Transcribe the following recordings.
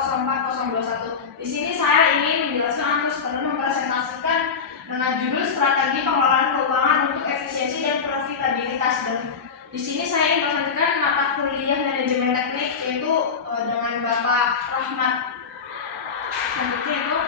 0204-021. Di sini saya ingin menjelaskan atau sekedar mempresentasikan dengan judul strategi pengelolaan keuangan untuk efisiensi dan profitabilitas. Dan di sini saya ingin mempresentasikan mata kuliah manajemen teknik yaitu dengan Bapak Rahmat. Selanjutnya itu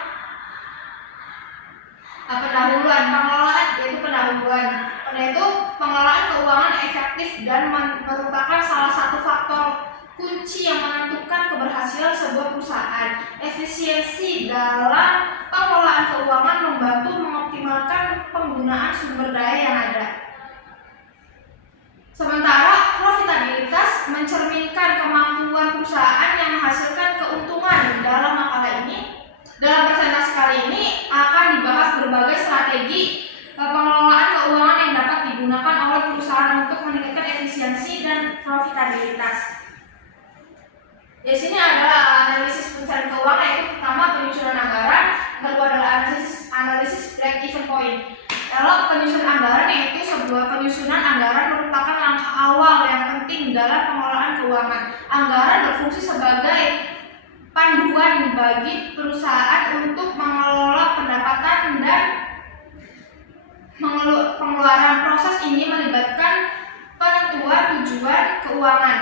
pendahuluan pengelolaan, yaitu pendahuluan. Yaitu pengelolaan keuangan efektif dan merupakan salah satu faktor kunci yang menentukan keberhasilan sebuah perusahaan. Efisiensi dalam pengelolaan keuangan membantu mengoptimalkan penggunaan sumber daya yang ada. Sementara profitabilitas mencerminkan kemampuan perusahaan yang menghasilkan keuntungan. Dalam makalah ini, dalam presentasi kali ini akan dibahas berbagai strategi pengelolaan keuangan yang dapat digunakan oleh perusahaan untuk meningkatkan efisiensi dan profitabilitas. Di sini adalah analisis pencarian keuangan, yaitu pertama penyusunan anggaran, kedua adalah analisis break-even point. Kalau penyusunan anggaran, yaitu sebuah penyusunan anggaran merupakan langkah awal yang penting dalam pengelolaan keuangan. Anggaran berfungsi sebagai panduan bagi perusahaan untuk mengelola pendapatan dan pengeluaran. Proses ini melibatkan penentuan tujuan keuangan,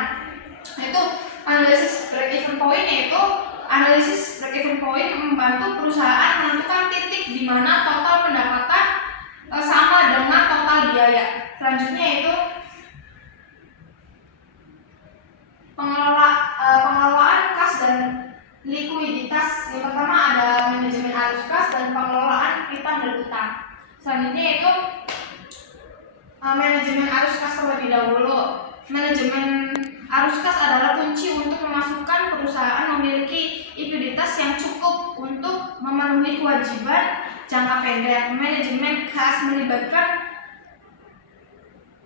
yaitu analisis break-even point, yaitu analisis break-even point membantu perusahaan menentukan titik di mana total pendapatan sama dengan total biaya. Selanjutnya itu pengelolaan kas dan likuiditas. Yang pertama ada manajemen arus kas dan pengelolaan piutang dan utang. Selanjutnya itu manajemen arus kas terlebih dahulu. Manajemen arus kas adalah kunci untuk memastikan perusahaan memiliki likuiditas yang cukup untuk memenuhi kewajiban jangka pendek. Manajemen kas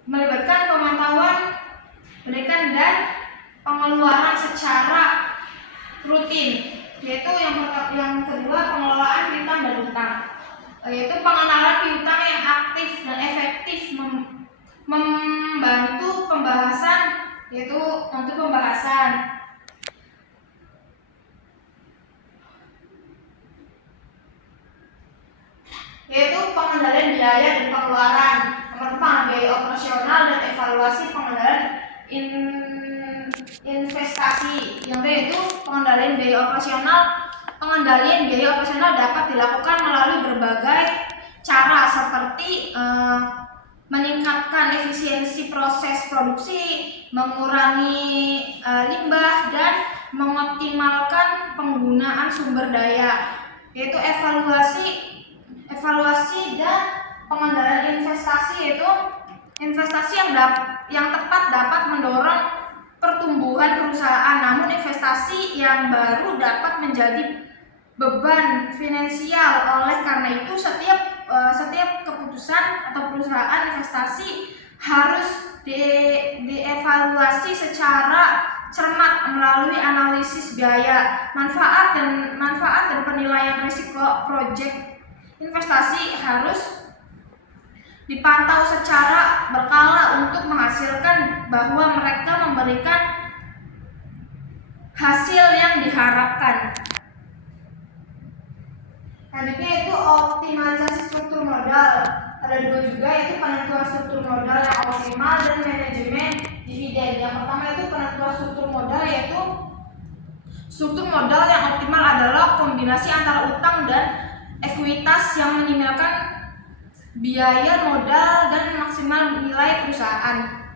melibatkan pemantauan pendidikan dan pengeluaran secara rutin, yaitu yang kedua pengelolaan piutang dan utang, yaitu pengenalan piutang yang aktif dan efektif membantu pembahasan, yaitu untuk pembahasan. Yaitu pengendalian biaya dan pengeluaran, pengembangan biaya operasional dan evaluasi pengendalian investasi. Yang kedua itu pengendalian biaya operasional. Pengendalian biaya operasional dapat dilakukan melalui berbagai cara seperti meningkatkan efisiensi proses produksi, mengurangi limbah, dan mengoptimalkan penggunaan sumber daya, yaitu evaluasi dan pengendalian investasi, yaitu investasi yang tepat dapat mendorong pertumbuhan perusahaan, namun investasi yang baru dapat menjadi beban finansial. Oleh karena itu setiap keputusan atau perusahaan investasi harus dievaluasi secara cermat melalui analisis biaya, manfaat dan penilaian risiko. Proyek investasi harus dipantau secara berkala untuk menghasilkan bahwa mereka memberikan hasil yang diharapkan. Selanjutnya itu optimalisasi struktur modal. Ada dua juga, yaitu penentuan struktur modal yang optimal dan manajemen dividen. Yang pertama itu penentuan struktur modal, yaitu struktur modal yang optimal adalah kombinasi antara utang dan ekuitas yang meminimalkan biaya modal dan maksimal nilai perusahaan.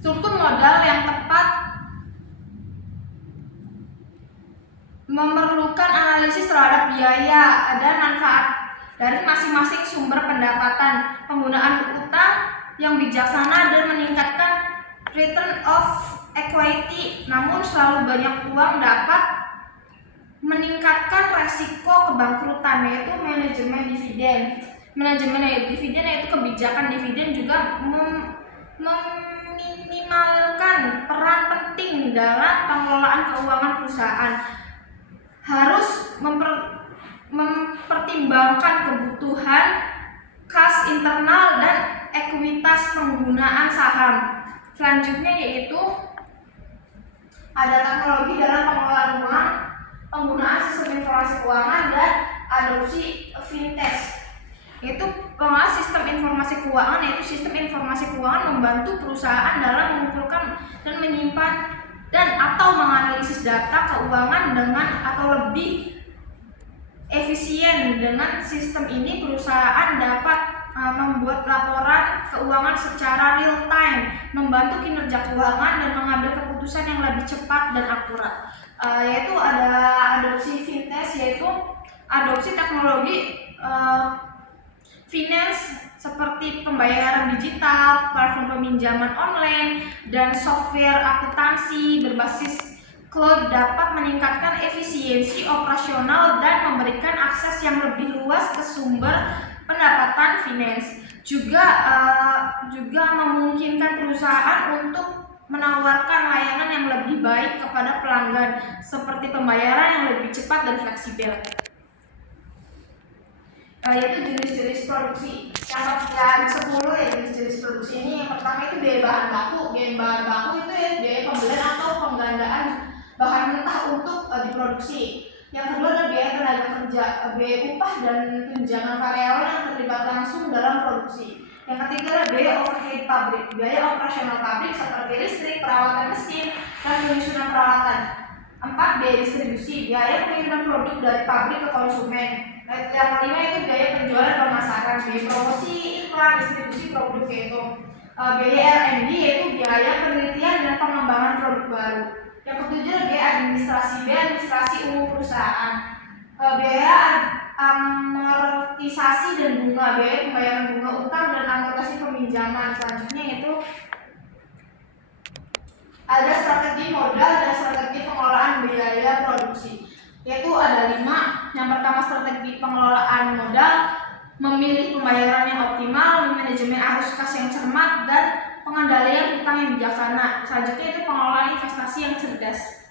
Struktur modal yang tepat memerlukan analisis terhadap biaya dan manfaat dari masing-masing sumber pendapatan, penggunaan utang yang bijaksana, dan meningkatkan return of equity. Namun selalu banyak uang dapat meningkatkan resiko kebangkrutan, yaitu manajemen dividen. Manajemen dividen yaitu kebijakan dividen juga meminimalkan peran penting dalam pengelolaan keuangan perusahaan. Harus mempertimbangkan kebutuhan kas internal dan ekuitas penggunaan saham. Selanjutnya yaitu ada teknologi dalam pengelolaan uang, penggunaan sistem informasi keuangan, dan adopsi fintech. Yaitu pengelolaan sistem informasi keuangan, yaitu sistem informasi keuangan membantu perusahaan dalam mengumpulkan dan menyimpan dan atau menganalisis data keuangan dengan atau lebih efisien. Dengan sistem ini perusahaan dapat membuat laporan keuangan secara real time, membantu kinerja keuangan dan mengambil keputusan yang lebih cepat dan akurat. Yaitu ada adopsi fintech, yaitu adopsi teknologi finance seperti pembayaran digital, platform peminjaman online, dan software akuntansi berbasis cloud dapat meningkatkan efisiensi operasional dan memberikan akses yang lebih luas ke sumber pendapatan finance. Juga memungkinkan perusahaan untuk menawarkan layanan yang lebih baik kepada pelanggan seperti pembayaran yang lebih cepat dan fleksibel. Yaitu jenis-jenis produksi. Yang 10 ya jenis-jenis produksi ini. Yang pertama itu biaya bahan baku. Biaya bahan baku itu ya biaya pembelian atau penggandaan bahan mentah untuk diproduksi. Yang kedua adalah biaya tenaga kerja, biaya upah dan tunjangan karyawan yang terlibat langsung dalam produksi. Yang ketiga adalah biaya overhead pabrik, biaya operasional pabrik seperti listrik, perawatan mesin, dan penyusunan peralatan. 4. Biaya distribusi, biaya pengiriman produk dari pabrik ke konsumen. Yang kelima itu biaya penjualan pemasaran, biaya promosi, iklan, distribusi produk, yaitu biaya R&D, yaitu biaya penelitian dan pengembangan produk baru. Yang ketujuh biaya administrasi umum perusahaan, biaya amortisasi dan bunga, biaya pembayaran bunga utang dan amortisasi peminjaman. Selanjutnya itu ada strategi modal dan strategi pengelolaan biaya produksi, yaitu ada 5. Yang pertama strategi pengelolaan modal, memilih pembayaran yang optimal, manajemen arus kas yang cermat, dan pengendalian utang yang bijaksana. Selanjutnya itu pengelolaan investasi yang cerdas.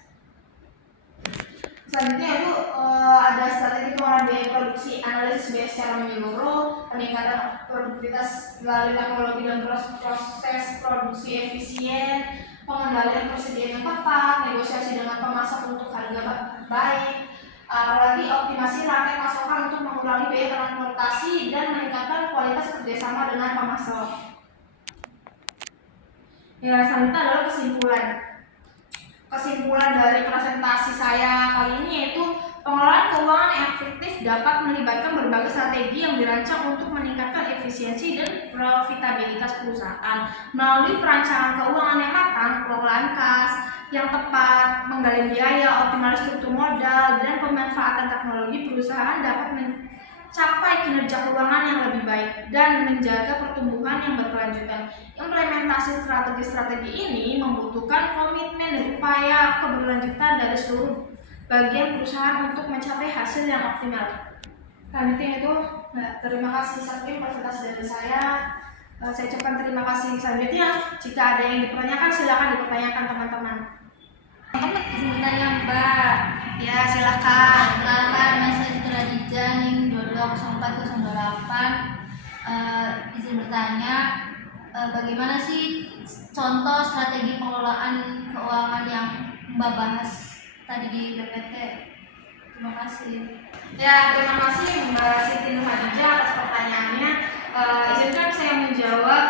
Selanjutnya itu ada strategi pengelolaan biaya produksi, analisis biaya secara menyeluruh, peningkatan produktivitas melalui teknologi dan proses produksi efisien, pengendalian persediaan yang tepat, negosiasi dengan pemasok untuk harga baik, apalagi optimasi rantai pasokan untuk mengurangi biaya transportasi dan meningkatkan kualitas kerjasama dengan pemasok. Ya, selanjutnya adalah kesimpulan dari presentasi saya kali ini, yaitu pengelolaan keuangan yang efektif dapat melibatkan berbagai strategi yang dirancang untuk meningkatkan efisiensi dan profitabilitas perusahaan. Melalui perancangan keuangan yang matang, pengelolaan kas yang tepat, pengendalian biaya, optimalisasi struktur modal, dan pemanfaatan teknologi, perusahaan dapat mencapai kinerja keuangan yang lebih baik dan menjaga pertumbuhan yang berkelanjutan. Implementasi strategi-strategi ini membutuhkan komitmen dan upaya keberlanjutan dari seluruh bagian perusahaan untuk mencapai hasil yang optimal. Selanjutnya itu, terima kasih. Sekian presentasi dari saya. Saya ucapkan terima kasih. Selanjutnya, jika ada yang dipertanyakan, silakan dipertanyakan teman-teman. Izin bertanya Mbak. Ya, silakan. Perkenalkan, saya Siti Radija, NIM 2204028. Izin bertanya, bagaimana sih contoh strategi pengelolaan keuangan yang Mbak bahas tadi di PPT? Terima kasih. Ya, terima kasih Mbak Siti Nurhadijah atas pertanyaannya. Izinkan saya menjawab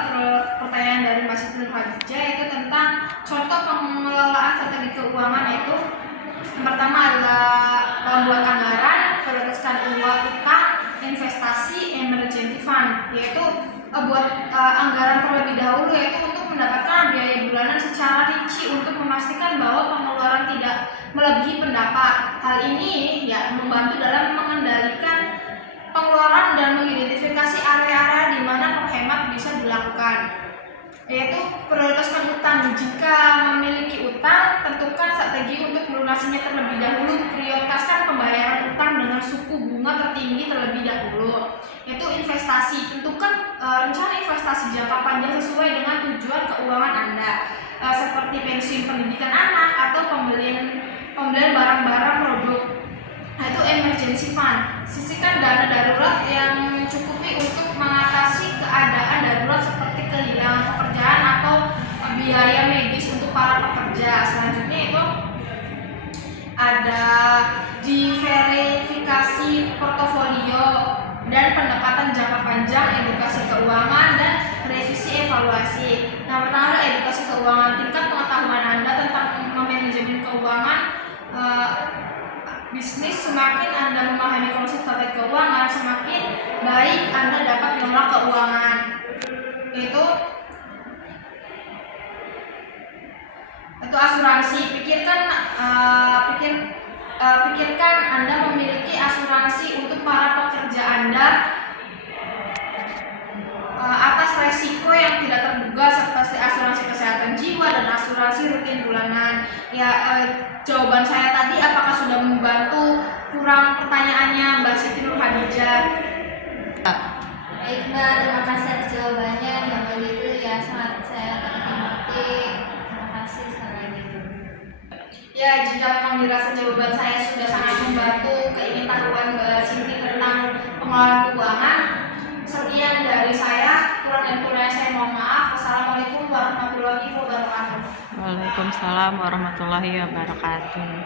pertanyaan dari Mbak Siti Nurhadijah, yaitu tentang contoh pengelolaan strategi keuangan, yaitu yang pertama adalah membuat anggaran, prioritaskan uang utang, investasi, emergency fund, yaitu buat anggaran terlebih dahulu, yaitu untuk mendapatkan biaya bulanan secara rinci untuk memastikan bahwa pengeluaran tidak melebihi pendapat. Hal ini ya membantu dalam mengendalikan pengeluaran dan mengidentifikasi area-area di mana penghemat bisa dilakukan. Yaitu prioritaskan utang. Jika memiliki utang, tentukan strategi untuk melunasinya terlebih dahulu. Prioritaskan pembayaran utang dengan suku bunga tertinggi terlebih dahulu. Yaitu investasi. Tentukan rencana investasi jangka panjang sesuai dengan tujuan keuangan Anda, seperti pensiun pendidikan anak atau pembelian barang-barang produk. Yaitu emergency fund. Sisihkan dana darurat yang mencukupi untuk mengatasi keadaan darurat seperti kehilangan pekerjaan atau biaya medis untuk para pekerja. Selanjutnya itu keuangan dan revisi evaluasi. Nah, pertama adalah edukasi keuangan. Tingkat pengetahuan Anda tentang manajemen keuangan bisnis. Semakin Anda memahami konsep strategi keuangan, semakin baik Anda dapat mengelola keuangan. Itu asuransi. Pikirkan Anda memiliki asuransi untuk para pekerja Anda atas resiko yang tidak terduga seperti asuransi kesehatan jiwa dan asuransi rutin bulanan. Ya, jawaban saya tadi apakah sudah membantu? Kurang pertanyaannya Mbak Siti Nurhadijah. Baik Mbak, terima kasih atas jawabannya. Jawaban itu ya sangat saya mengerti. Terima kasih sekali lagi. Ya, jika memang dirasa jawaban saya sudah sangat membantu keingintahuan Mbak Siti tentang pengelolaan keuangan, sekian dari saya. Kurang dan kurangnya saya mohon maaf. Wassalamualaikum warahmatullahi wabarakatuh. Waalaikumsalam warahmatullahi wabarakatuh.